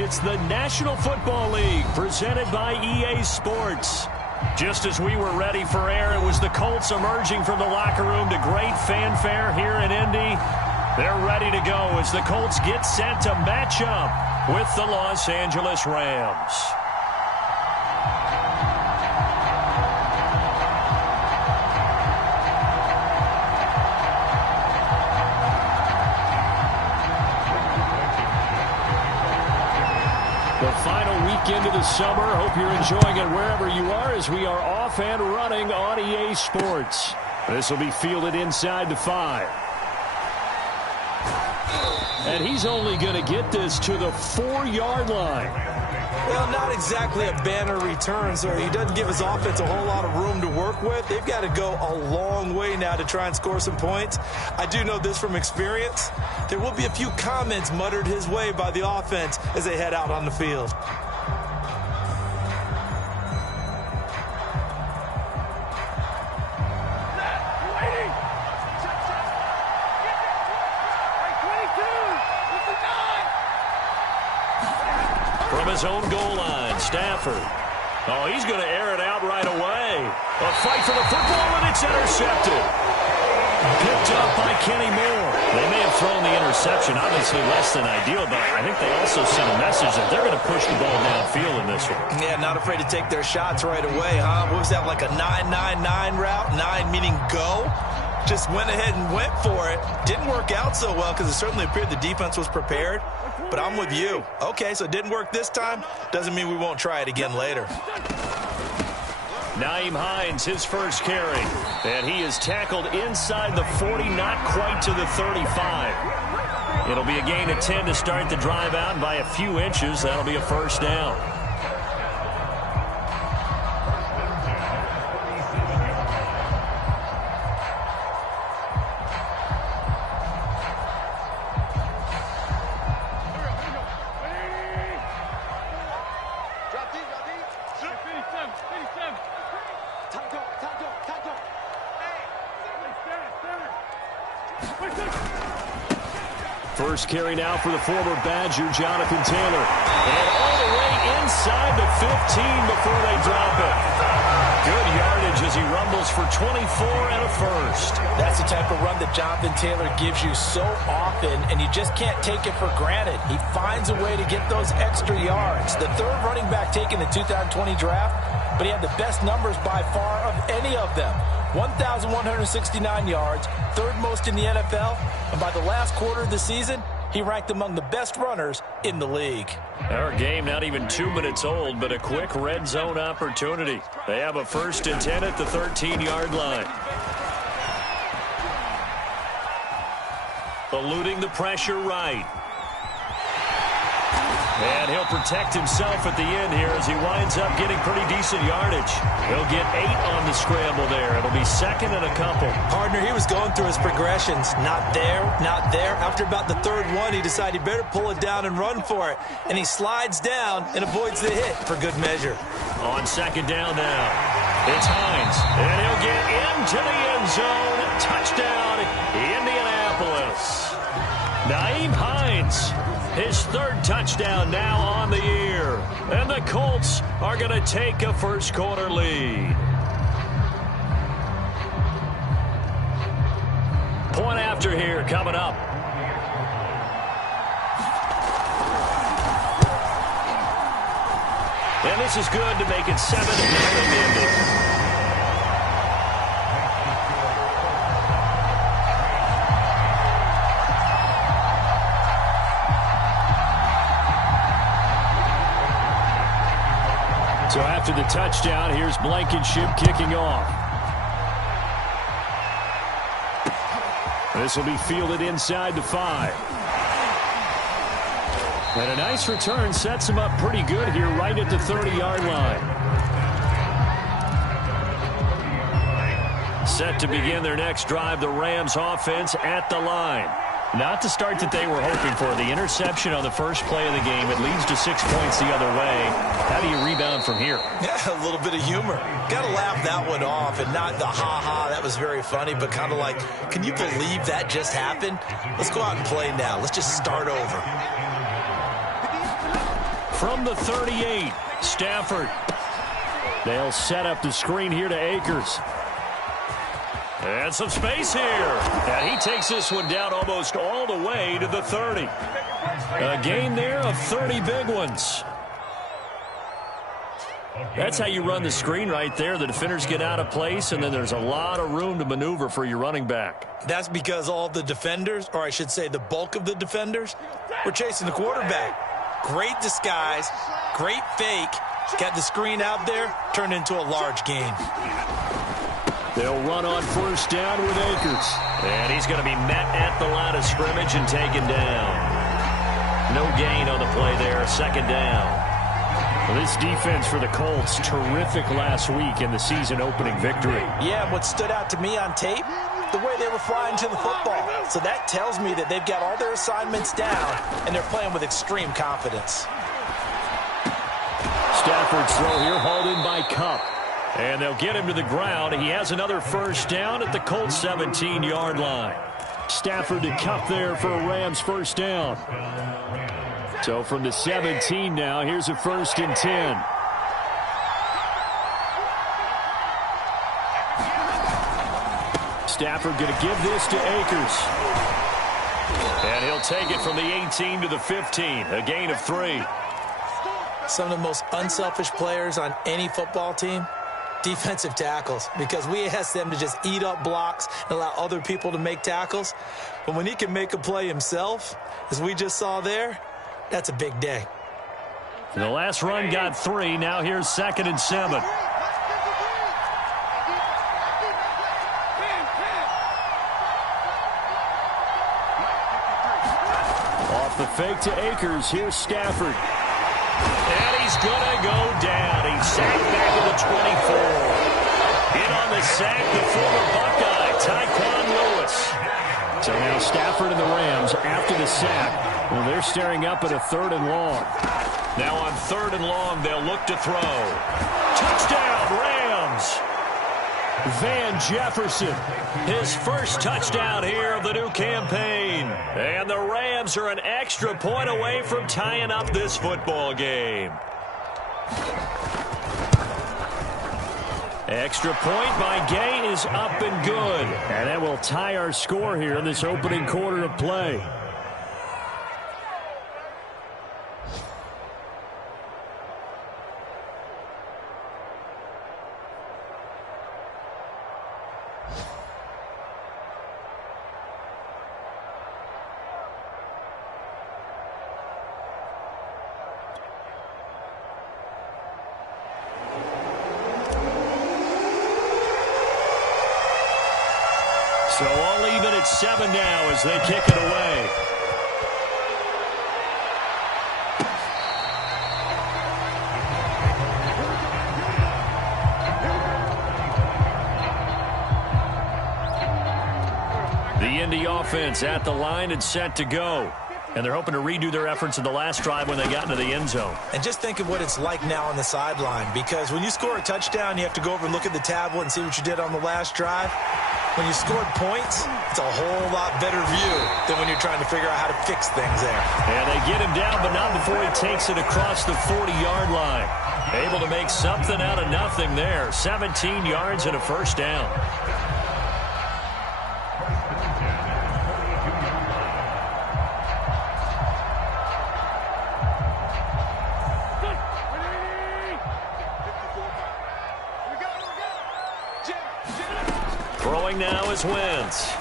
It's the National Football League presented by EA Sports. Just as we were ready for air, it was the Colts emerging from the locker room to great fanfare here in Indy. They're ready to go as the Colts get set to match up with the Los Angeles Rams. The final weekend of the summer. Hope you're enjoying it wherever you are as we are off and running on EA Sports. This will be fielded inside the 5. And he's only going to get this to the 4-yard line. Well, not exactly a banner return, so he doesn't give his offense a whole lot of room to work with. They've got to go a long way now to try and score some points. I do know this from experience. There will be a few comments muttered his way by the offense as they head out on the field. From his own goal line, Stafford. Oh, he's going to air it out right away. A fight for the football, and it's intercepted. Picked up by Kenny Moore. They may have thrown the interception, obviously less than ideal, but I think they also sent a message that they're going to push the ball downfield in this one. Yeah, not afraid to take their shots right away, huh? What was that, like a 9-9-9 route? 9 meaning go? Just went ahead and went for it. Didn't work out so well because it certainly appeared the defense was prepared. But I'm with you. Okay, so it didn't work this time. Doesn't mean we won't try it again later. Nyheim Hines, his first carry. And he is tackled inside the 40, not quite to the 35. It'll be a gain of 10 to start the drive out, and by a few inches, that'll be a first down. First carry now for the former Badger, Jonathan Taylor. And all the way inside the 15 before they drop it. Good yardage as he rumbles for 24 and a first. That's the type of run that Jonathan Taylor gives you so often, and you just can't take it for granted. He finds a way to get those extra yards. The third running back taken the 2020 draft, but he had the best numbers by far of any of them. 1,169 yards, third most in the NFL, and by the last quarter of the season, he ranked among the best runners in the league. Our game not even 2 minutes old, but a quick red zone opportunity. They have a 1st and 10 at the 13-yard line. Eluding the pressure right. And he'll protect himself at the end here as he winds up getting pretty decent yardage. He'll get 8 on the scramble there. It'll be 2nd and a couple. Partner, he was going through his progressions. Not there, not there. After about the 3rd one, he decided he better pull it down and run for it. And he slides down and avoids the hit for good measure. On 2nd down now, it's Hines. And he'll get into the end zone. Touchdown, Indianapolis. Nyheim Hines. His 3rd touchdown now on the year. And the Colts are going to take a first-quarter lead. Point after here coming up. And this is good to make it 7-0 Indy. So after the touchdown, here's Blankenship kicking off. This will be fielded inside the 5. And a nice return sets him up pretty good here right at the 30-yard line. Set to begin their next drive, the Rams offense at the line. Not the start that they were hoping for. The interception on the first play of the game. It leads to 6 points the other way. How do you rebound from here? Yeah, a little bit of humor. Got to laugh that one off and not the ha-ha, that was very funny, but kind of like, can you believe that just happened? Let's go out and play now. Let's just start over. From the 38, Stafford. They'll set up the screen here to Akers. And some space here. And he takes this one down almost all the way to the 30. A gain there of 30 big ones. That's how you run the screen right there. The defenders get out of place, and then there's a lot of room to maneuver for your running back. That's because all the defenders, or I should say the bulk of the defenders, were chasing the quarterback. Great disguise, great fake. Got the screen out there, turned into a large gain. They'll run on first down with Akers. And he's going to be met at the line of scrimmage and taken down. No gain on the play there, second down. Well, this defense for the Colts, terrific last week in the season-opening victory. Yeah, what stood out to me on tape, the way they were flying to the football. So that tells me that they've got all their assignments down, and they're playing with extreme confidence. Stafford's throw here hauled in by Kupp. And they'll get him to the ground. He has another first down at the Colts 17-yard line. Stafford to Kupp there for a Rams first down. So from the 17 now, here's a 1st and 10. Stafford going to give this to Akers. And he'll take it from the 18 to the 15, a gain of 3. Some of the most unselfish players on any football team, defensive tackles, because we ask them to just eat up blocks and allow other people to make tackles. But when he can make a play himself, as we just saw there, that's a big day. The last run got 3. Now here's 2nd and 7. Off the fake to Akers. Here's Stafford. And he's going to go down. He's sacked back at the 24. In on the sack, the former Buckeye, Tyquan Lewis. So now Stafford and the Rams, after the sack, well, they're staring up at a 3rd and long. Now on 3rd and long, they'll look to throw. Touchdown, Rams! Van Jefferson, his first touchdown here of the new campaign. And the Rams are an extra point away from tying up this football game. Extra point by Gay is up and good. And that will tie our score here in this opening quarter of play. So all even at 7 now as they kick it away. The Indy offense at the line and set to go. And they're hoping to redo their efforts in the last drive when they got into the end zone. And just think of what it's like now on the sideline, because when you score a touchdown, you have to go over and look at the tablet and see what you did on the last drive. When you scored points, it's a whole lot better view than when you're trying to figure out how to fix things there. And they get him down, but not before he takes it across the 40-yard line. Able to make something out of nothing there. 17 yards and a first down. Throwing now is Wentz.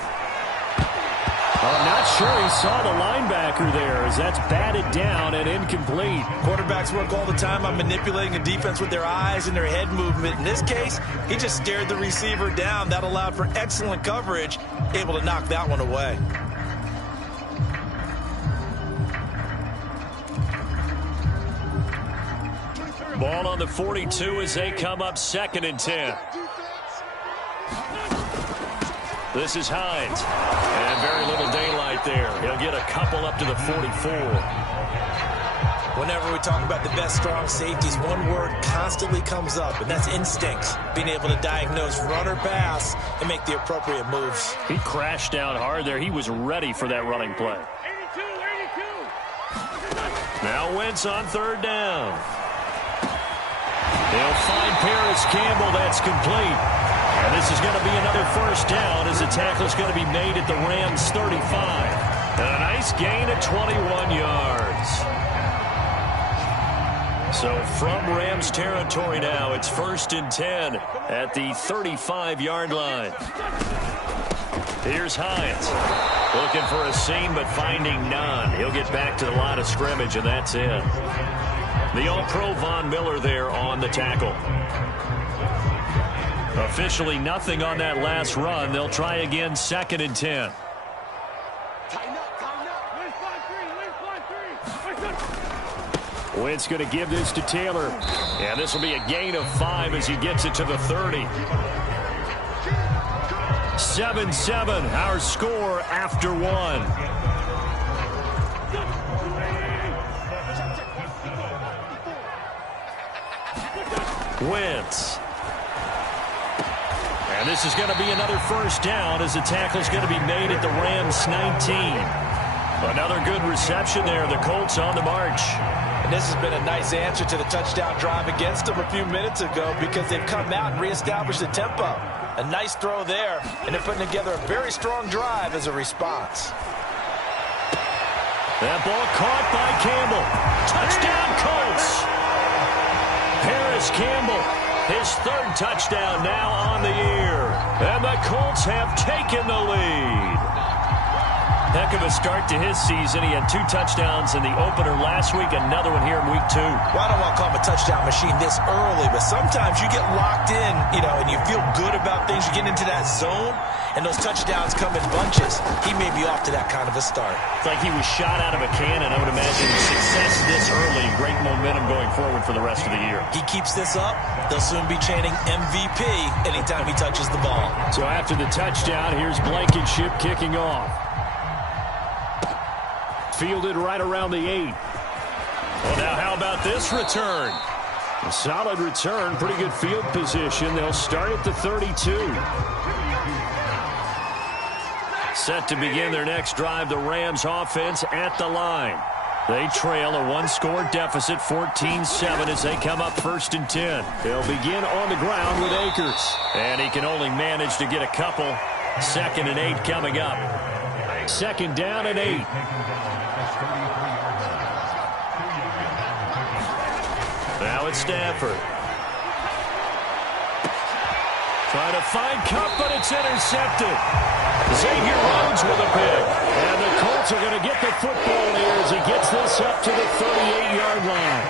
I'm not sure he saw the linebacker there as that's batted down and incomplete. Quarterbacks work all the time on manipulating a defense with their eyes and their head movement. In this case, he just stared the receiver down. That allowed for excellent coverage, able to knock that one away. Ball on the 42 as they come up 2nd and 10. This is Hines. And very little daylight there. He'll get a couple up to the 44. Whenever we talk about the best strong safeties, one word constantly comes up, and that's instincts. Being able to diagnose run or pass and make the appropriate moves. He crashed down hard there. He was ready for that running play. Now Wentz on third down. They'll find Campbell. That's complete. And this is going to be another first down as the tackle is going to be made at the Rams' 35. And a nice gain of 21 yards. So from Rams territory now, it's 1st and 10 at the 35-yard line. Here's Hines. Looking for a seam, but finding none. He'll get back to the line of scrimmage, and that's it. The All-Pro Von Miller there on the tackle. Officially nothing on that last run. They'll try again, 2nd and 10. Wentz going to give this to Taylor. And this will be a gain of 5 as he gets it to the 30. 7-7, our score after 1. Wentz. And this is going to be another first down as the tackle is going to be made at the Rams' 19. Another good reception there. The Colts on the march. And this has been a nice answer to the touchdown drive against them a few minutes ago because they've come out and reestablished the tempo. A nice throw there, and they're putting together a very strong drive as a response. That ball caught by Campbell. Touchdown, Colts. Campbell, his 3rd touchdown now on the year. And the Colts have taken the lead. Heck of a start to his season. He had 2 touchdowns in the opener last week, another one here in week 2. Well, I don't want to call him a touchdown machine this early, but sometimes you get locked in, and you feel good about things. You get into that zone, and those touchdowns come in bunches. He may be off to that kind of a start. It's like he was shot out of a cannon. I would imagine success this early, great momentum going forward for the rest of the year. He keeps this up, they'll soon be chanting MVP anytime he touches the ball. So after the touchdown, here's Blankenship kicking off. Fielded right around the 8. Well, now how about this return? A solid return, pretty good field position. They'll start at the 32. Set to begin their next drive, the Rams offense at the line. They trail a 1-score deficit, 14-7, as they come up 1st and 10. They'll begin on the ground with Akers. And he can only manage to get a couple. 2nd and 8 coming up. 2nd down and 8. Now it's Stafford. Trying to find Cup, but it's intercepted. Xavier Rhodes with a pick. And the Colts are going to get the football here as he gets this up to the 38-yard line.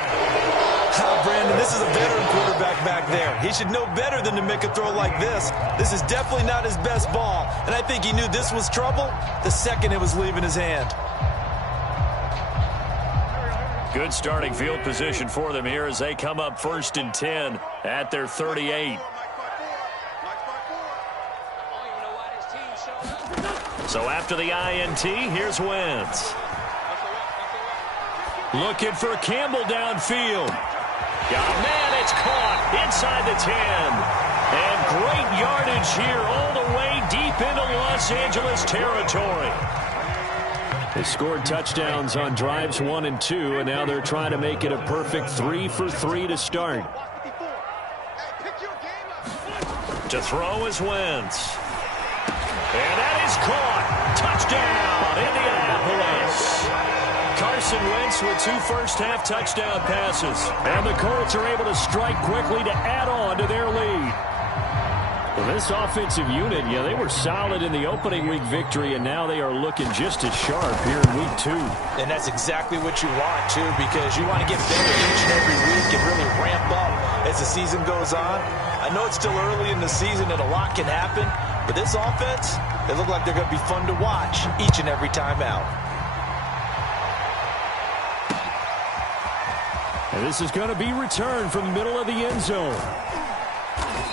Brandon, this is a veteran quarterback back there. He should know better than to make a throw like this. This is definitely not his best ball. And I think he knew this was trouble the second it was leaving his hand. Good starting field position for them here as they come up 1st and 10 at their 38. So after the INT, here's Wentz. Looking for Campbell downfield. Got a man, it's caught inside the 10. And great yardage here all the way deep into Los Angeles territory. They scored touchdowns on drives 1 and 2, and now they're trying to make it a perfect 3 for 3 to start. To throw is Wentz. And that is caught. Touchdown, Indianapolis. Carson Wentz with 2 first-half touchdown passes. And the Colts are able to strike quickly to add on to their lead. Well, this offensive unit, they were solid in the opening week victory, and now they are looking just as sharp here in week 2. And that's exactly what you want, too, because you want to get better each and every week and really ramp up as the season goes on. I know it's still early in the season and a lot can happen, but this offense, they look like they're going to be fun to watch each and every time out. And this is going to be returned from the middle of the end zone.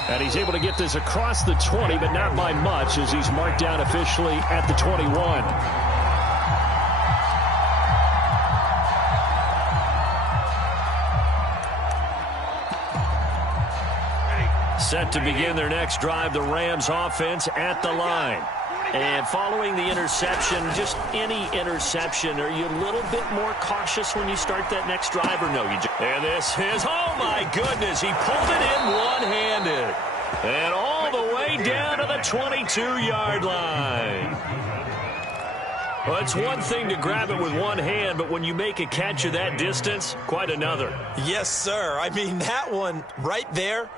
And he's able to get this across the 20, but not by much as he's marked down officially at the 21. Set to begin their next drive, the Rams offense at the line. And following the interception, just any interception, are you a little bit more cautious when you start that next drive or no? And this is, oh my goodness, he pulled it in one-handed. And all the way down to the 22-yard line. Well, it's one thing to grab it with one hand, but when you make a catch of that distance, quite another. Yes, sir. I mean, that one right there.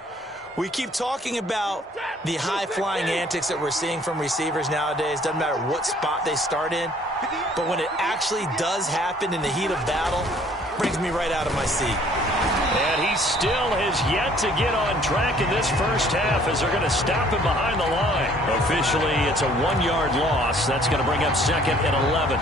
We keep talking about the high-flying antics that we're seeing from receivers nowadays. Doesn't matter what spot they start in. But when it actually does happen in the heat of battle, brings me right out of my seat. And he still has yet to get on track in this first half as they're going to stop him behind the line. Officially, it's a 1-yard loss. That's going to bring up 2nd and 11.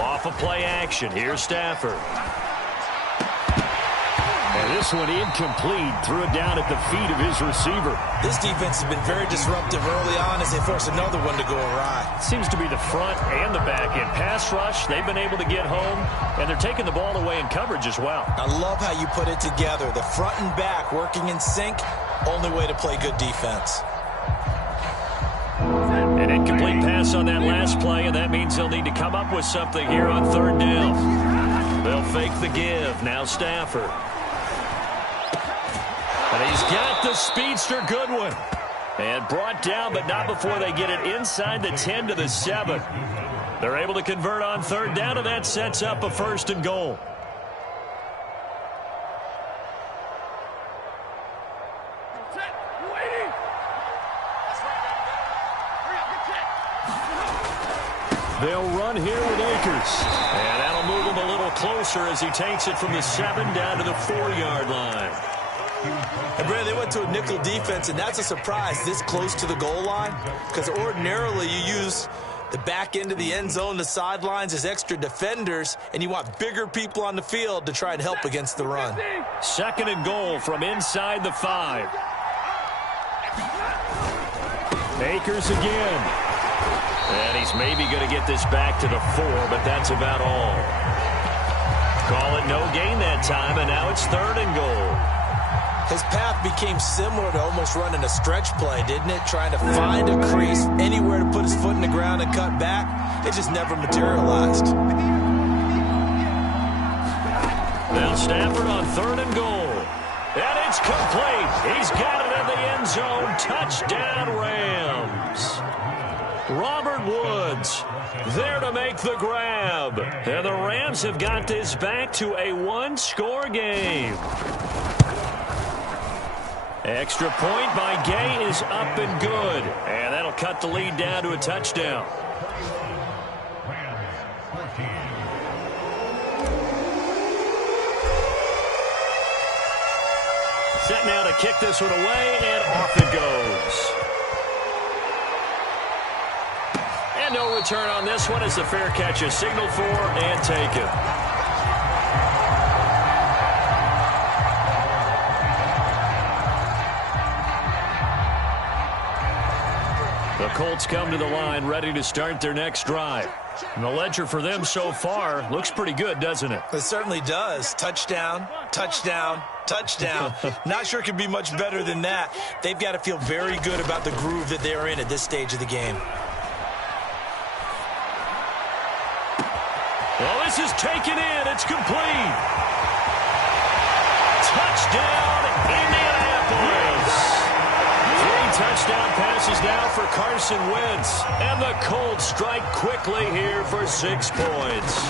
Off of play action. Here's Stafford. And this one incomplete. Threw it down at the feet of his receiver. This defense has been very disruptive early on as they force another one to go awry. Seems to be the front and the back end. Pass rush, they've been able to get home, and they're taking the ball away in coverage as well. I love how you put it together. The front and back working in sync. Only way to play good defense. An incomplete pass on that last play, and that means they'll need to come up with something here on 3rd down. They'll fake the give. Now Stafford. And he's got the speedster Goodwin. And brought down, but not before they get it inside the 10 to the 7. They're able to convert on 3rd down, and that sets up a 1st and goal. They'll run here with Akers. And that'll move him a little closer as he takes it from the 7 down to the 4-yard line. And Brad, they went to a nickel defense, and that's a surprise this close to the goal line, because ordinarily you use the back end of the end zone, the sidelines as extra defenders, and you want bigger people on the field to try and help against the run. 2nd and goal from inside the 5. Akers again. And he's maybe going to get this back to the 4, but that's about all. Call it no gain that time, and now it's 3rd and goal. His path became similar to almost running a stretch play, didn't it? Trying to find a crease, anywhere to put his foot in the ground and cut back. It just never materialized. Now Stafford on 3rd and goal. And it's complete. He's got it in the end zone. Touchdown, Rams. Robert Woods there to make the grab. And the Rams have got this back to a 1-score game. Extra point by Gay is up and good. And that'll cut the lead down to a touchdown. Set now to kick this one away, and off it goes. And no return on this one as the fair catch is signaled for and taken. The Colts come to the line ready to start their next drive. And the ledger for them so far looks pretty good, doesn't it? It certainly does. Touchdown, touchdown, touchdown. Not sure it could be much better than that. They've got to feel very good about the groove that they're in at this stage of the game. Well, this is taken in. It's complete. Touchdown, Indianapolis. 3 touchdown passes now for Carson Wentz. And the Colts strike quickly here for 6 points.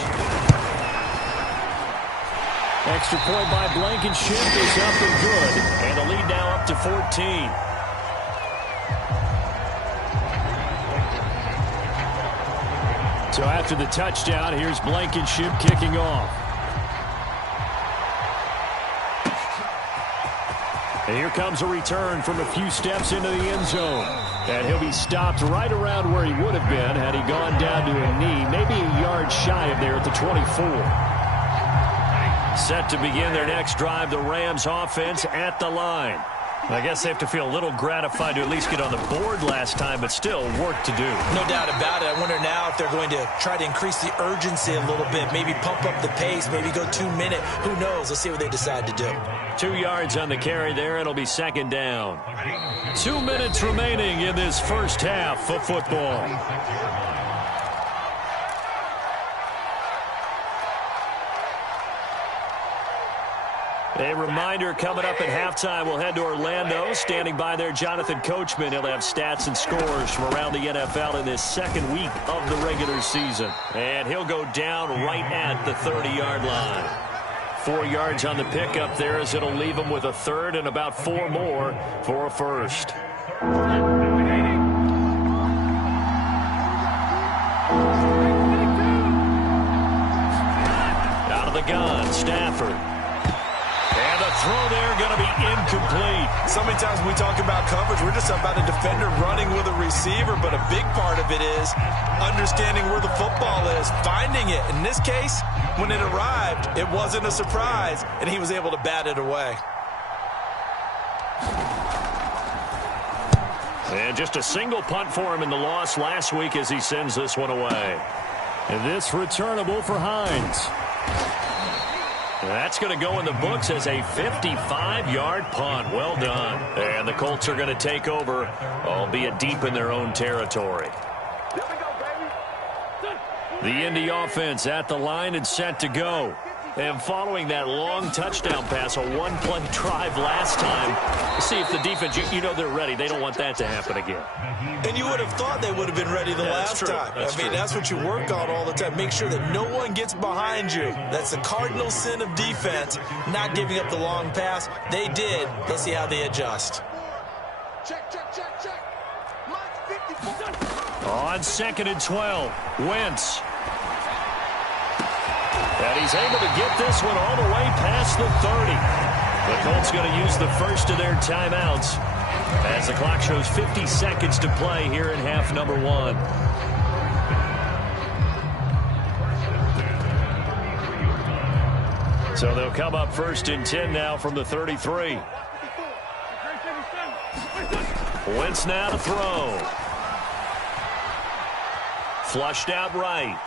Extra point by Blankenship is up and good. And the lead now up to 14. So after the touchdown, here's Blankenship kicking off. And here comes a return from a few steps into the end zone. And he'll be stopped right around where he would have been had he gone down to a knee, maybe a yard shy of there at the 24. Set to begin their next drive, the Rams offense at the line. I guess they have to feel a little gratified to at least get on the board last time, but still work to do. No doubt about it. I wonder now if they're going to try to increase the urgency a little bit, maybe pump up the pace, maybe go 2 minute. Who knows? Let's see what they decide to do. 2 yards on the carry there. It'll be second down. 2 minutes remaining in this first half of football. A reminder coming up at halftime, we'll head to Orlando. Standing by there, Jonathan Coachman. He'll have stats and scores from around the NFL in this second week of the regular season. And he'll go down right at the 30-yard line. 4 yards on the pickup there as it'll leave him with a third and about 4 more for a first. Out of the gun, Stafford. And the throw there going to be incomplete. So many times when we talk about coverage, we're just about a defender running with a receiver, but a big part of it is understanding where the football is, finding it. In this case, when it arrived, it wasn't a surprise, and he was able to bat it away. And just a single punt for him in the loss last week as he sends this one away. And this returnable for Hines. That's going to go in the books as a 55-yard punt. Well done. And the Colts are going to take over, albeit deep in their own territory. The Indy offense at the line and set to go. And following that long touchdown pass, a one-play drive last time, see if the defense, you know they're ready. They don't want that to happen again. And you would have thought they would have been ready the last time. That's what you work on all the time. Make sure that no one gets behind you. That's the cardinal sin of defense, not giving up the long pass. They did. Let's see how they adjust. Check. Mike 54. On 2nd and 12, Wentz. And he's able to get this one all the way past the 30. The Colts going to use the first of their timeouts as the clock shows 50 seconds to play here in half number 1. So they'll come up 1st and 10 now from the 33. Wentz now to throw. Flushed out right.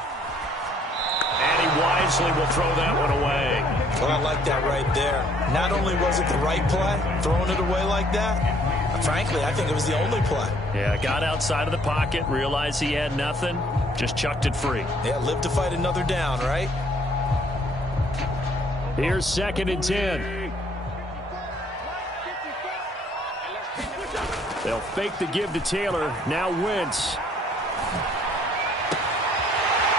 And he wisely will throw that one away. Well, I like that right there. Not only was it the right play, throwing it away like that, frankly, I think it was the only play. Yeah, got outside of the pocket, realized he had nothing, just chucked it free. Yeah, live to fight another down, right? Here's 2nd and 10. They'll fake the give to Taylor. Now Wentz.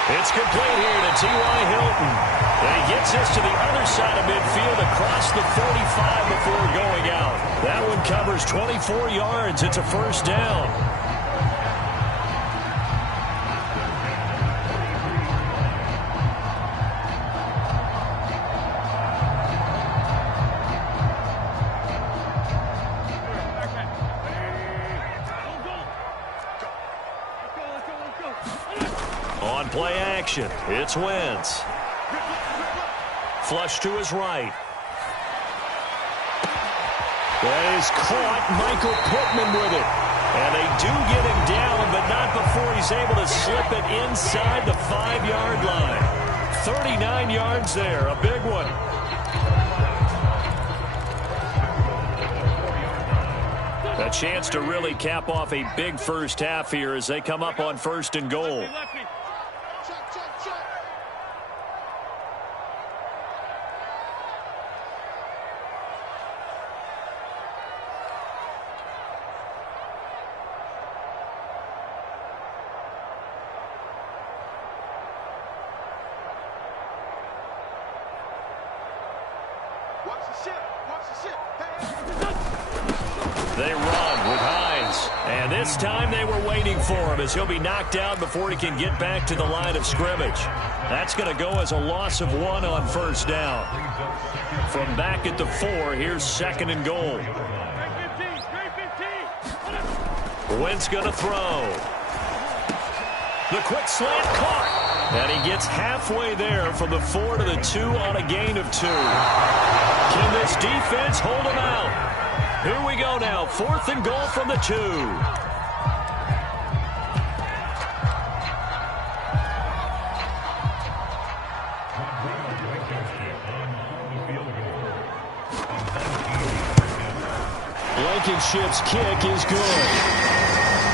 It's complete here to T.Y. Hilton. And he gets this to the other side of midfield across the 45 before going out. That one covers 24 yards. It's a first down. On play action, it's Wentz. Flush to his right. That is caught. Michael Pittman with it. And they do get him down, but not before he's able to slip it inside the 5-yard line. 39 yards there, a big one. A chance to really cap off a big first half here as they come up on 1st and goal. They run with Hines. And this time they were waiting for him as he'll be knocked out before he can get back to the line of scrimmage. That's going to go as a loss of 1 on 1st down. From back at the 4, here's 2nd and goal. Wentz going to throw. The quick slant caught. And he gets halfway there from the 4 to the 2 on a gain of 2. Can this defense hold him out? Here we go now. 4th and goal from the 2. Blankenship's kick is good.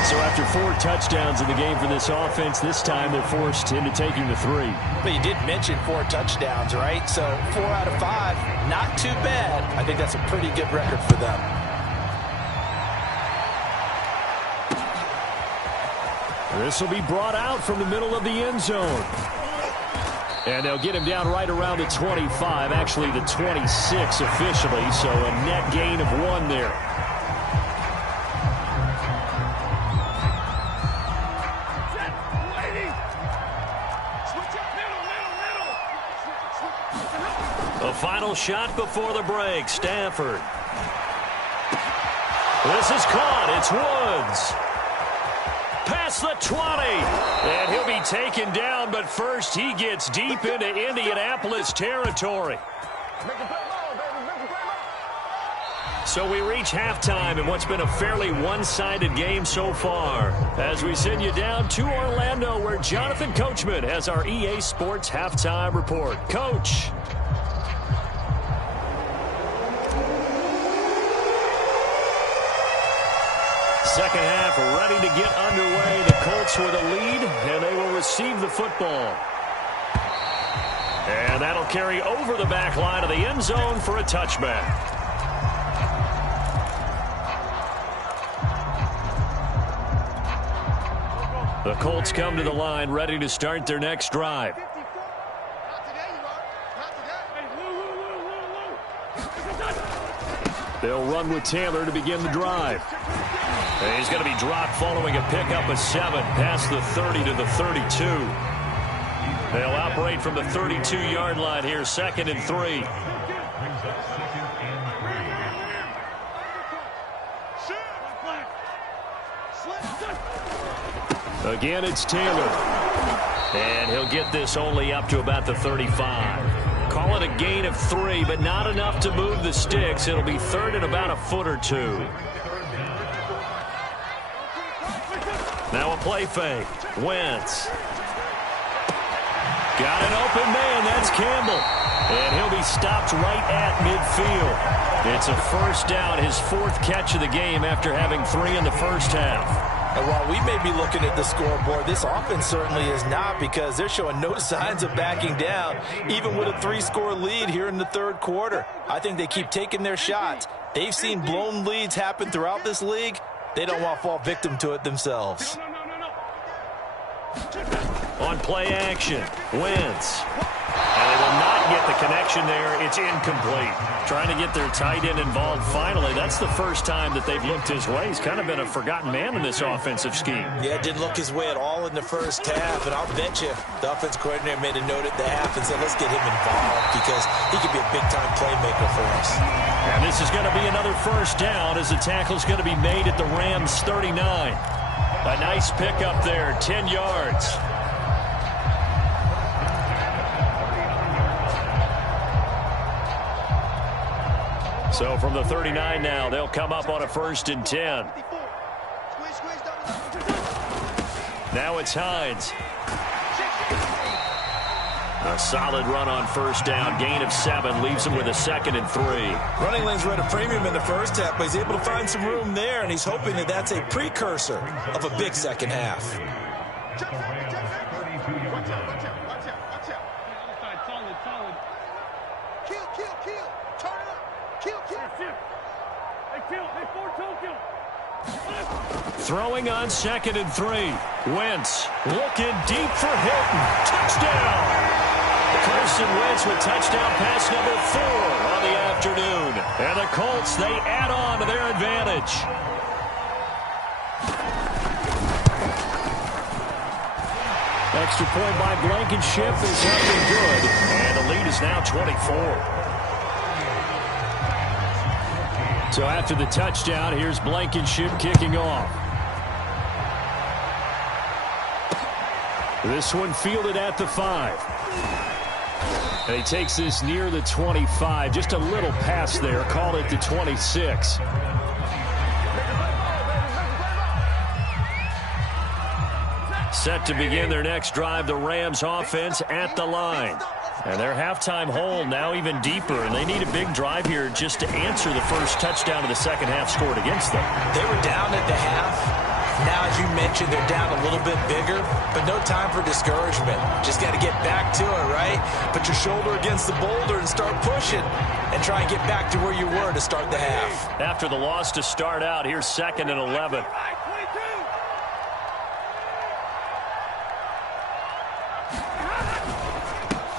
So after 4 touchdowns in the game for this offense, this time they're forced into taking the 3. But you did mention 4 touchdowns, right? So 4 out of 5, not too bad. I think that's a pretty good record for them. This will be brought out from the middle of the end zone. And they'll get him down right around the 25, actually the 26 officially, so a net gain of 1 there. The final shot before the break, Stafford. This is caught. It's Woods. Past the 20. And he'll be taken down, but first he gets deep into Indianapolis territory. So we reach halftime in what's been a fairly one-sided game so far. As we send you down to Orlando, where Jonathan Coachman has our EA Sports halftime report. Coach. Second half ready to get underway. The Colts with a lead, and they will receive the football. And that'll carry over the back line of the end zone for a touchback. The Colts come to the line ready to start their next drive. They'll run with Taylor to begin the drive. And he's going to be dropped following a pickup of 7 past the 30 to the 32. They'll operate from the 32-yard line here, 2nd and 3. Again, it's Taylor. And he'll get this only up to about the 35. Call it a gain of 3, but not enough to move the sticks. It'll be 3rd and about a foot or 2. Now a play fake. Wentz. Got an open man. That's Campbell. And he'll be stopped right at midfield. It's a first down, his 4th catch of the game after having 3 in the first half. And while we may be looking at the scoreboard, this offense certainly is not, because they're showing no signs of backing down, even with a 3-score lead here in the 3rd quarter. I think they keep taking their shots. They've seen blown leads happen throughout this league. They don't want to fall victim to it themselves. On play action, Wentz. And they will not get the connection there. It's incomplete. Trying to get their tight end involved finally. That's the first time that they've looked his way. He's kind of been a forgotten man in this offensive scheme. Yeah, didn't look his way at all in the first half. And I'll bet you the offense coordinator made a note at the half and said, let's get him involved, because he could be a big-time playmaker for us. And this is going to be another first down, as the tackle's going to be made at the Rams' 39. A nice pickup there, 10 yards. So from the 39 now, they'll come up on a 1st and 10. Now it's Hines. A solid run on first down. Gain of 7 leaves him with a 2nd and 3. Running lanes were at a premium in the first half, but he's able to find some room there, and he's hoping that that's a precursor of a big second half. Throwing on 2nd and 3. Wentz looking deep for Hilton. Touchdown! Carson Wentz with touchdown pass number 4 on the afternoon. And the Colts, they add on to their advantage. Extra point by Blankenship is up and good. And the lead is now 24. So after the touchdown, here's Blankenship kicking off. This one fielded at the 5. And he takes this near the 25. Just a little pass there. Called it the 26. Set to begin their next drive, the Rams offense at the line. And their halftime hole now even deeper, and they need a big drive here just to answer the first touchdown of the second half scored against them. They were down at the half. Now, as you mentioned, they're down a little bit bigger, but no time for discouragement. Just got to get back to it, right? Put your shoulder against the boulder and start pushing and try and get back to where you were to start the half. After the loss to start out, here's 2nd and 11.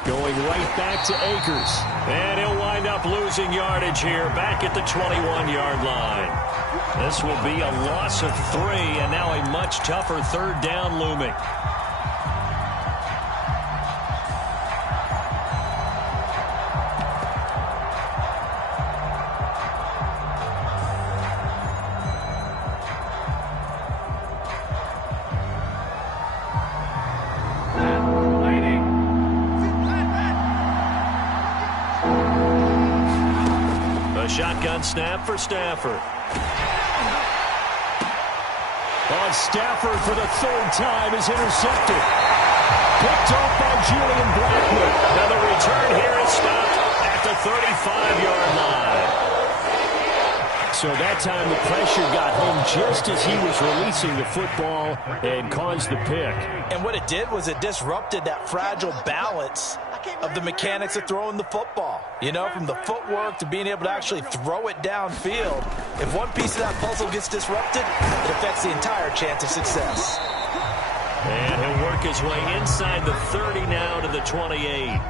Going right back to Akers. And he'll wind up losing yardage here back at the 21-yard line. This will be a loss of 3, and now a much tougher 3rd down looming. Shotgun snap for Stafford. On Stafford for the 3rd time is intercepted. Picked off by Julian Blackman. Now the return here is stopped at the 35-yard line. So that time the pressure got home just as he was releasing the football and caused the pick. And what it did was it disrupted that fragile balance of the mechanics of throwing the football. You know, from the footwork to being able to actually throw it downfield. If one piece of that puzzle gets disrupted, it affects the entire chance of success. And he'll work his way inside the 30 now to the 28.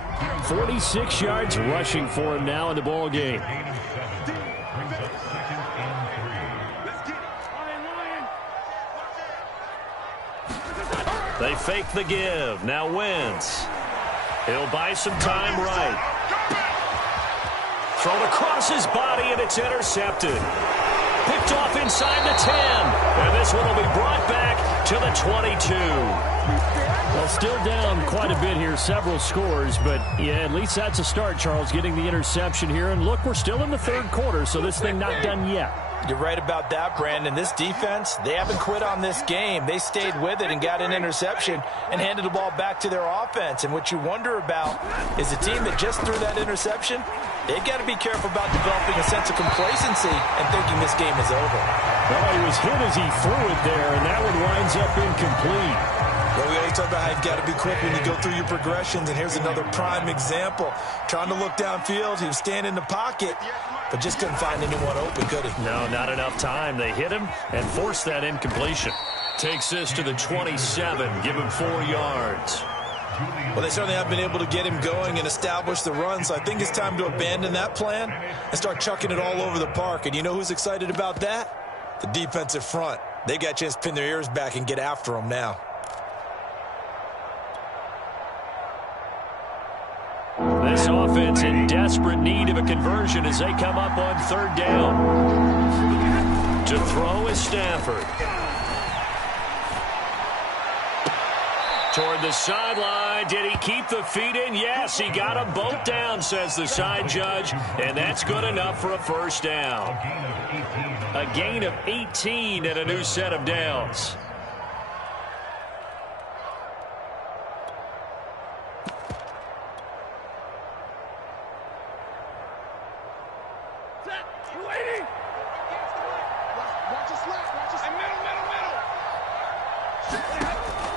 46 yards rushing for him now in the ball game. They fake the give. Now Wentz. He'll buy some time right. Thrown across his body, and it's intercepted. Picked off inside the 10. And this one will be brought back to the 22. Well, still down quite a bit here, several scores. But, yeah, at least that's a start, Charles, getting the interception here. And, look, we're still in the 3rd quarter, so this thing not done yet. You're right about that, Brandon. This defense, they haven't quit on this game. They stayed with it and got an interception and handed the ball back to their offense. And what you wonder about is a team that just threw that interception, they've got to be careful about developing a sense of complacency and thinking this game is over. Well, he was hit as he threw it there, and that one winds up incomplete. Well, we always talk about how you've got to be quick when you go through your progressions, and here's another prime example. Trying to look downfield, he was standing in the pocket, but just couldn't find anyone open, could he? No, not enough time. They hit him and forced that incompletion. Takes this to the 27, give him 4 yards. Well, they certainly have been able to get him going and establish the run, so I think it's time to abandon that plan and start chucking it all over the park. And you know who's excited about that? The defensive front. They got a chance to pin their ears back and get after him now. This offense in desperate need of a conversion as they come up on 3rd down. To throw is Stafford. Toward the sideline. Did he keep the feet in? Yes, he got them both down, says the side judge. And that's good enough for a 1st down. A gain of 18 and a new set of downs.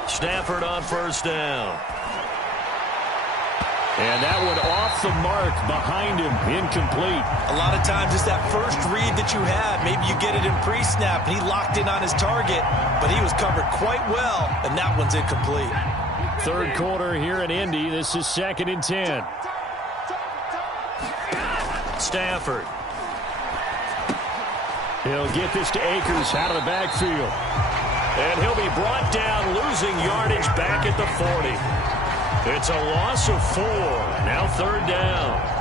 Stafford on 1st down. And that one off the mark behind him, incomplete. A lot of times it's that first read that you have. Maybe you get it in pre-snap, and he locked in on his target, but he was covered quite well, and that one's incomplete. 3rd quarter here in Indy. This is 2nd and 10. Stafford. He'll get this to Akers out of the backfield. And he'll be brought down, losing yardage back at the 40. It's a loss of 4. Now 3rd down.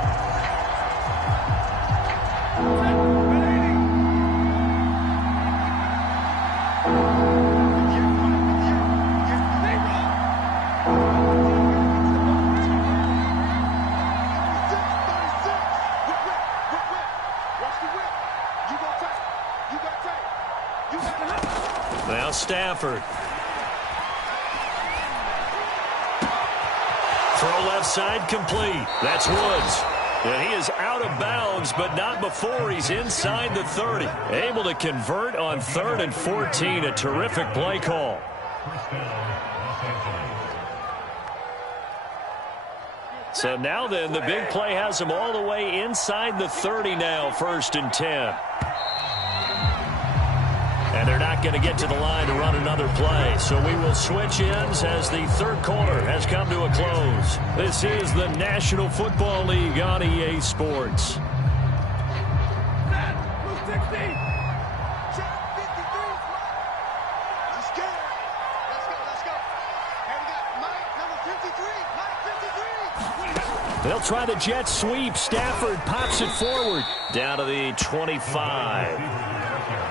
Stafford. Throw left side complete. That's Woods. And he is out of bounds, but not before he's inside the 30. Able to convert on 3rd and 14. A terrific play call. So now then, the big play has him all the way inside the 30 now, 1st and 10. And they're not going to get to the line to run another play. So we will switch ends as the 3rd quarter has come to a close. This is the National Football League on EA Sports. They'll try the jet sweep. Stafford pops it forward. Down to the 25.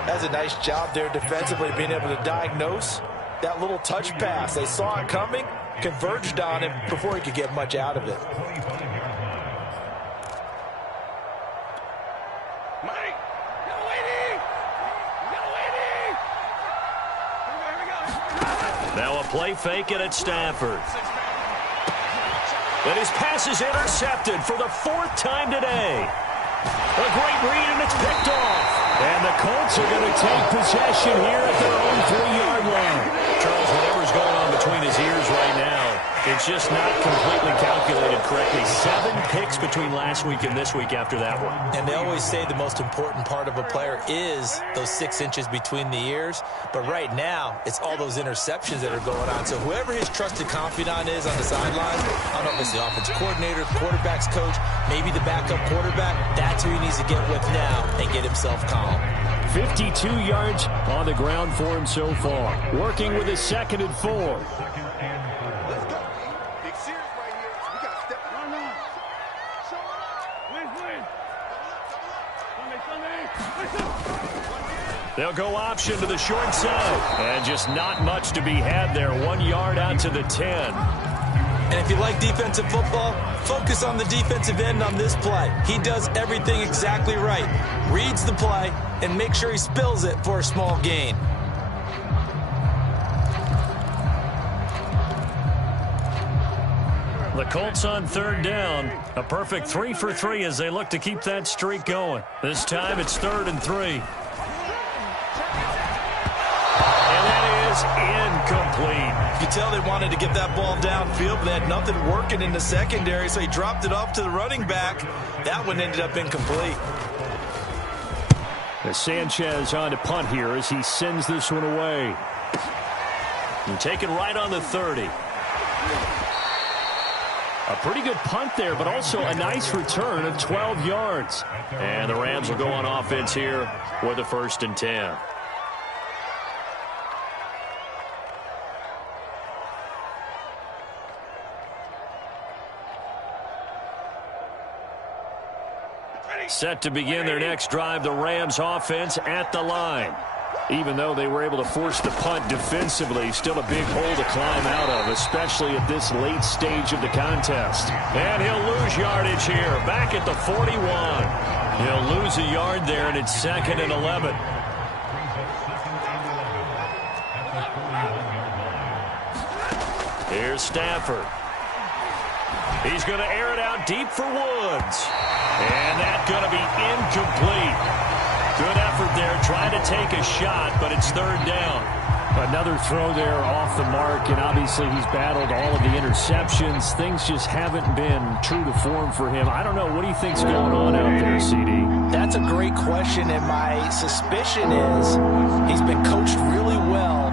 That's a nice job there defensively, being able to diagnose that little touch pass. They saw it coming, converged on him before he could get much out of it. Now a play fake and it's Stafford. And his pass is intercepted for the 4th time today. A great read, and it's picked off. And the Colts are going to take possession here at their own 3-yard line. Charles, whatever's going on between his ears right now, it's just not completely calculated correctly. 7 picks between last week and this week after that one. And they always say the most important part of a player is those 6 inches between the ears. But right now, it's all those interceptions that are going on. So whoever his trusted confidant is on the sidelines, I don't know if it's the offensive coordinator, the quarterback's coach, maybe the backup quarterback, that's who he needs to get with now and get himself calm. 52 yards on the ground for him so far. Working with his 2nd and 4. They'll go option to the short side. And just not much to be had there. 1 yard out to the 10. And if you like defensive football, focus on the defensive end on this play. He does everything exactly right. Reads the play and make sure he spills it for a small gain. The Colts on 3rd down. A perfect 3 for 3 as they look to keep that streak going. This time it's 3rd and 3. Incomplete. You tell they wanted to get that ball downfield, but they had nothing working in the secondary, so he dropped it off to the running back. That one ended up incomplete. As Sanchez on to punt here as he sends this one away. And taken right on the 30. A pretty good punt there, but also a nice return of 12 yards. And the Rams will go on offense here with a 1st and 10. Set to begin their next drive, the Rams offense at the line. Even though they were able to force the punt defensively, still a big hole to climb out of, especially at this late stage of the contest. And he'll lose yardage here, back at the 41. He'll lose a yard there, and it's 2nd and 11. Here's Stafford. He's going to air it out deep for Woods. And that's going to be incomplete. Good effort there, trying to take a shot, but it's 3rd down. Another throw there off the mark, and obviously he's battled all of the interceptions. Things just haven't been true to form for him. I don't know. What do you think's going on out there, CD? That's a great question, and my suspicion is he's been coached really well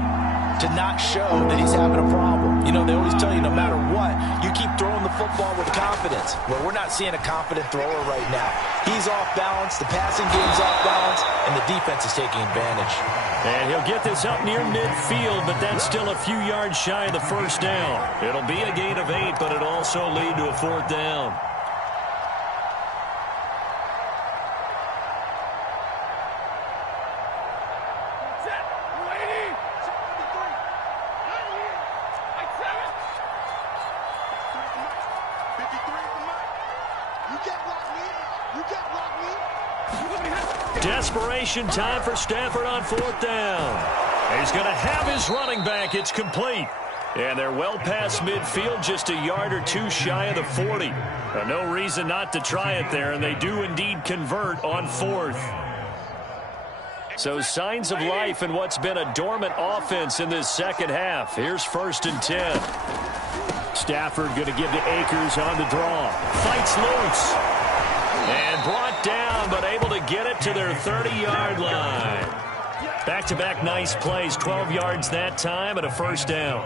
to not show that he's having a problem. You know, they always tell you no matter what, you keep throwing the football with confidence. Well, we're not seeing a confident thrower right now. He's off balance, the passing game's off balance, and the defense is taking advantage. And he'll get this up near midfield, but that's still a few yards shy of the 1st down. It'll be a gain of 8, but it'll also lead to a 4th down. Desperation time for Stafford on 4th down. He's going to have his running back. It's complete. And they're well past midfield, just a yard or two shy of the 40. No reason not to try it there, and they do indeed convert on 4th. So signs of life in what's been a dormant offense in this second half. Here's 1st and 10. Stafford going to give to Akers on the draw. Fights loose. And brought down, but able to get it to their 30-yard line. Back-to-back nice plays, 12 yards that time and a 1st down.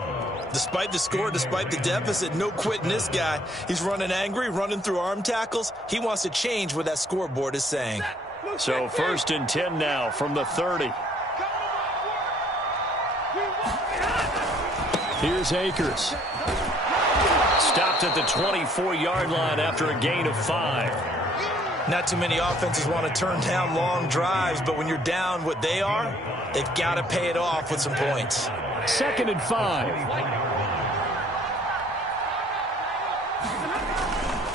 Despite the score, despite the deficit, no quitting this guy. He's running angry, running through arm tackles. He wants to change what that scoreboard is saying. So 1st and 10 now from the 30. Here's Akers. Stopped at the 24-yard line after a gain of 5. Not too many offenses want to turn down long drives, but when you're down what they are, they've got to pay it off with some points. 2nd and 5.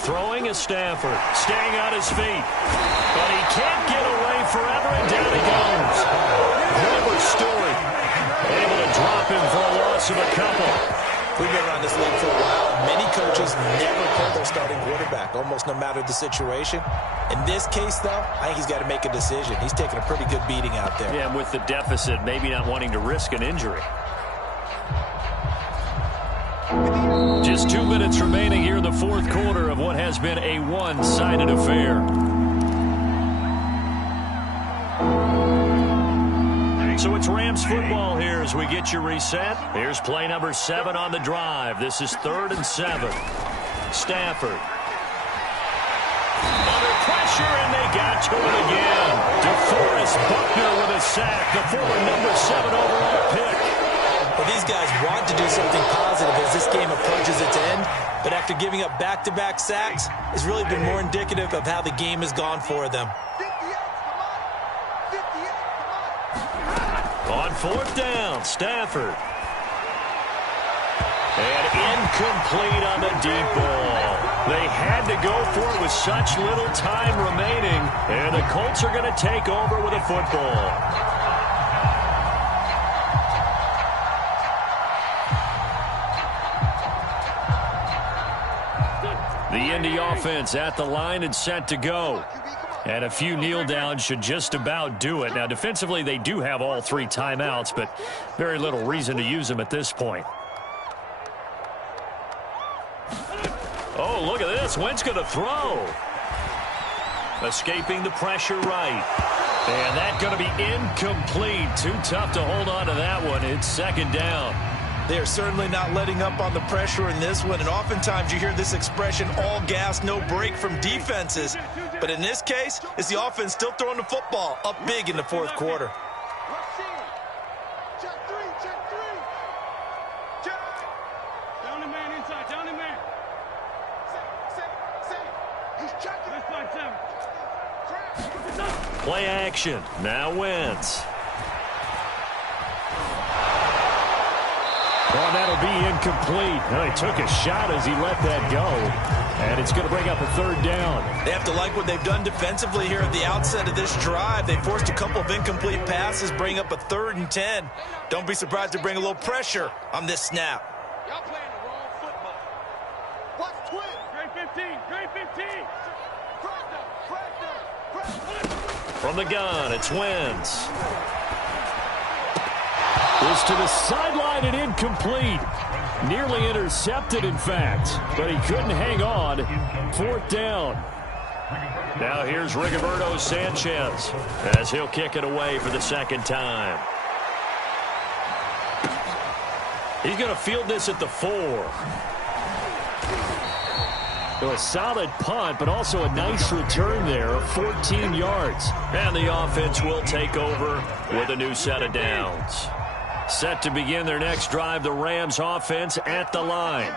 Throwing is Stafford, staying on his feet. But he can't get away forever, and down he goes. Robert Stewart able to drop him for a loss of a couple. We've been around this league for a while. Many coaches never pull their starting quarterback, almost no matter the situation. In this case, though, I think he's got to make a decision. He's taking a pretty good beating out there. Yeah, and with the deficit, maybe not wanting to risk an injury. Just 2 minutes remaining here in the 4th quarter of what has been a one-sided affair. So it's Rams football here as we get you reset. Here's play number 7 on the drive. This is 3rd and 7. Stafford. Under pressure, and they got to it again. DeForest Buckner with a sack, the former number 7 overall pick. Well, these guys want to do something positive as this game approaches its end, but after giving up back-to-back sacks, it's really been more indicative of how the game has gone for them. On 4th down, Stafford. And incomplete on the deep ball. They had to go for it with such little time remaining, and the Colts are going to take over with a football. The Indy offense at the line and set to go. And a few kneel downs should just about do it. Now, defensively, they do have all 3 timeouts, but very little reason to use them at this point. Oh, look at this. Wentz going to throw. Escaping the pressure right. And that's going to be incomplete. Too tough to hold on to that one. It's 2nd down. They are certainly not letting up on the pressure in this one, and oftentimes you hear this expression, all gas, no break from defenses. But in this case, it's the offense still throwing the football up big in the 4th quarter. Check 3, check 3. Check. Down the man inside, down the man. Say. He's checking. Let's fight 7. Play action. Now Wentz. Oh, that'll be incomplete. Well, he took a shot as he let that go. And it's going to bring up a 3rd down. They have to like what they've done defensively here at the outset of this drive. They forced a couple of incomplete passes, bring up a 3rd and 10. Don't be surprised to bring a little pressure on this snap. Y'all playing the wrong football. Watch twin. Grade 15, grade 15. Crack. From the gun, it's Wentz. Is to the sideline and incomplete. Nearly intercepted, in fact, but he couldn't hang on. 4th down. Now here's Rigoberto Sanchez as he'll kick it away for the 2nd time. He's going to field this at the 4. So a solid punt, but also a nice return there of 14 yards. And the offense will take over with a new set of downs. Set to begin their next drive, the Rams offense at the line.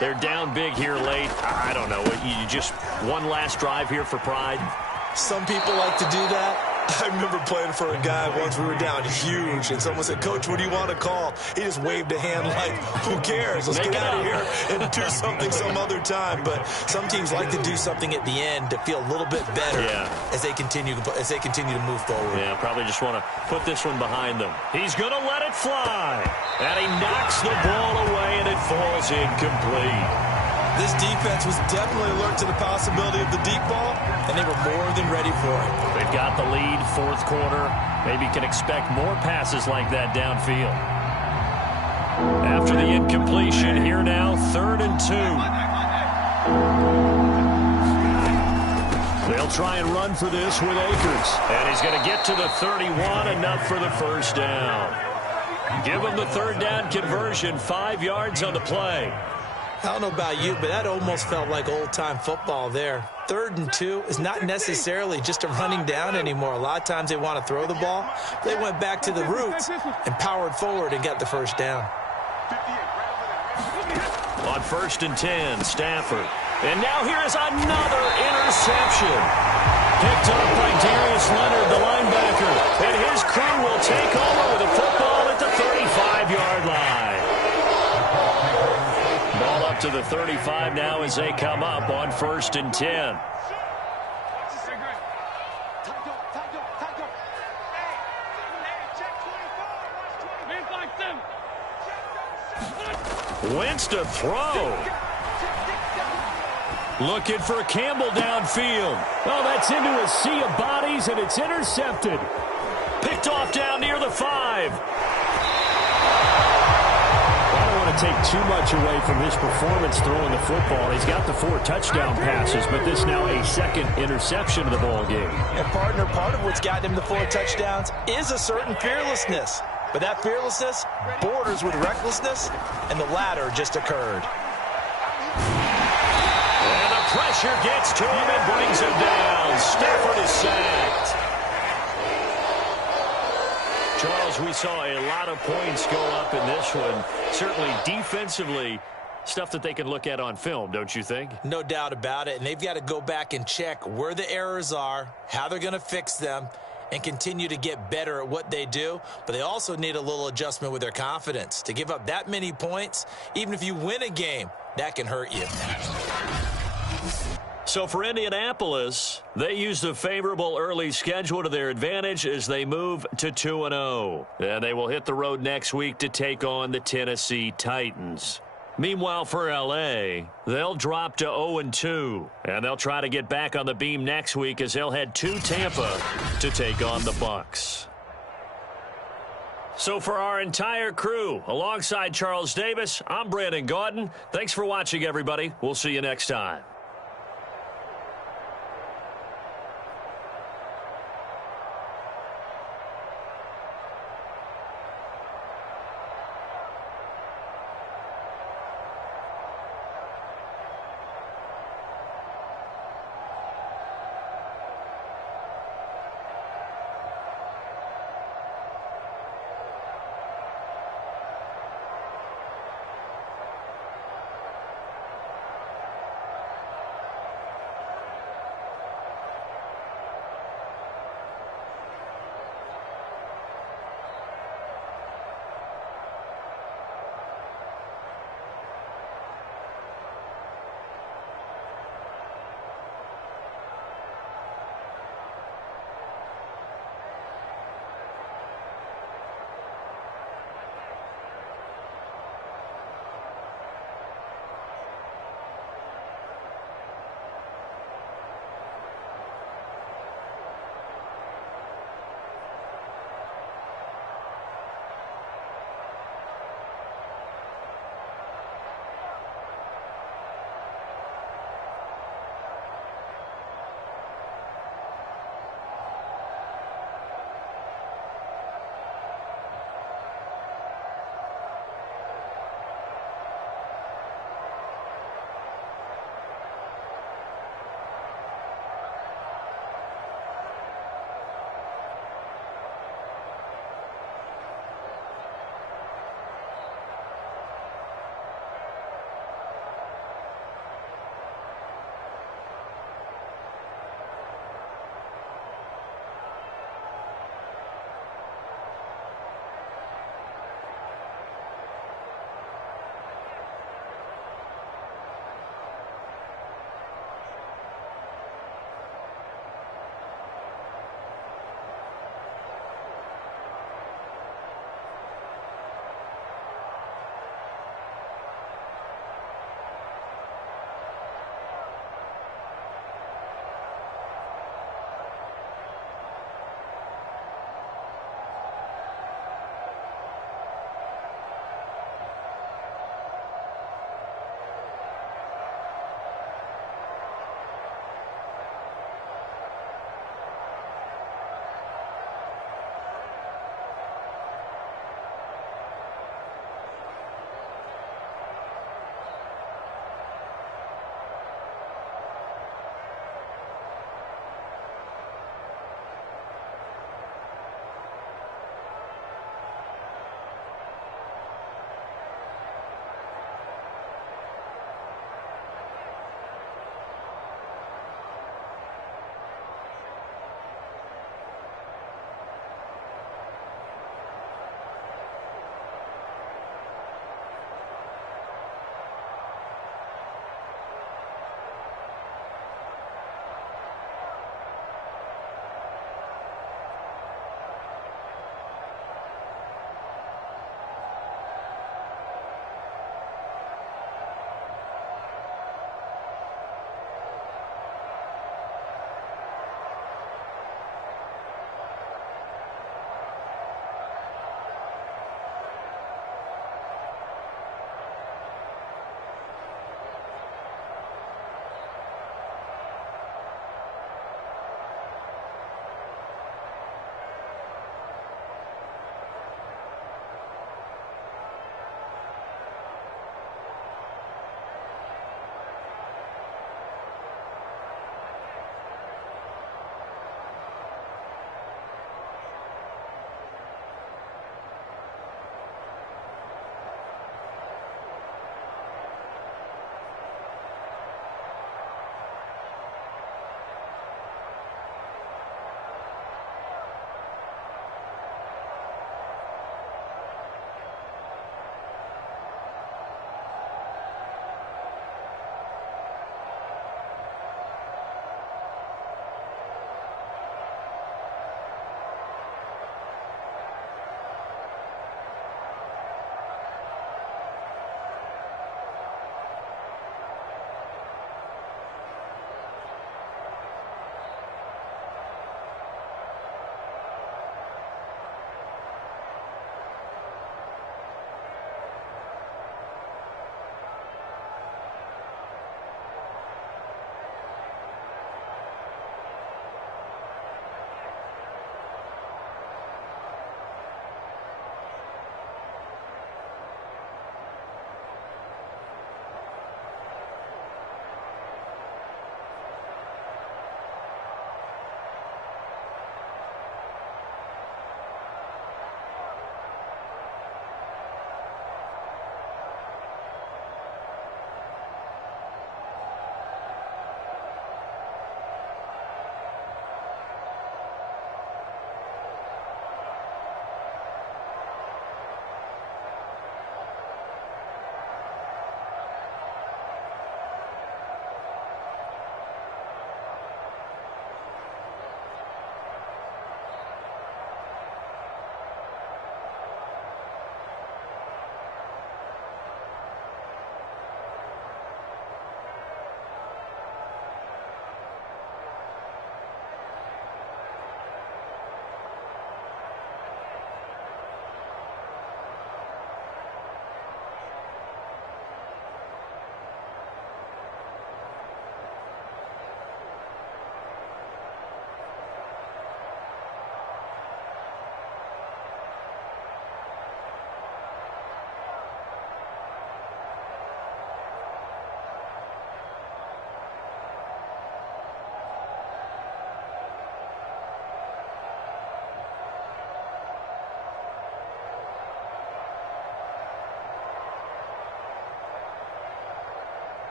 They're down big here late. I don't know. You just one last drive here for pride? Some people like to do that. I remember playing for a guy once. We were down huge, and someone said, "Coach, what do you want to call?" He just waved a hand like, "Who cares? Let's get out of here and do something some other time." But some teams like to do something at the end to feel a little bit better as they continue to move forward. Yeah, probably just want to put this one behind them. He's going to let it fly, and he knocks the ball away, and it falls incomplete. This defense was definitely alert to the possibility of the deep ball, and they were more than ready for it. They've got the lead, fourth quarter. Maybe you can expect more passes like that downfield. After the incompletion, here now, 3rd and 2. They'll try and run for this with Akers. And he's going to get to the 31, enough for the first down. Give him the 3rd down conversion, 5 yards on the play. I don't know about you, but that almost felt like old-time football there. 3rd and 2 is not necessarily just a running down anymore. A lot of times they want to throw the ball. They went back to the roots and powered forward and got the first down. On 1st and 10, Stafford. And now here's another interception. Picked up by Darius Leonard, the linebacker. And his crew will take over with the football at the 35-yard line. Ball up to the 35 now as they come up on 1st and 10. Wentz to throw. Looking for Campbell downfield. Oh, that's into a sea of bodies, and it's intercepted. Picked off down near the 5. I don't want to take too much away from his performance throwing the football. He's got the 4 touchdown passes, but this now a 2nd interception of the ball game. And, partner, part of what's gotten him the 4 touchdowns is a certain fearlessness. But that fearlessness borders with recklessness, and the latter just occurred. And the pressure gets to him and brings him down. Stafford is sacked. Charles, we saw a lot of points go up in this one. Certainly defensively, stuff that they can look at on film, don't you think? No doubt about it. And they've got to go back and check where the errors are, how they're going to fix them, and continue to get better at what they do. But they also need a little adjustment with their confidence. To give up that many points, even if you win a game, that can hurt you. So for Indianapolis, they use the favorable early schedule to their advantage as they move to 2-0. And they will hit the road next week to take on the Tennessee Titans. Meanwhile, for L.A., they'll drop to 0-2. And they'll try to get back on the beam next week as they'll head to Tampa to take on the Bucs. So for our entire crew, alongside Charles Davis, I'm Brandon Gaudin. Thanks for watching, everybody. We'll see you next time.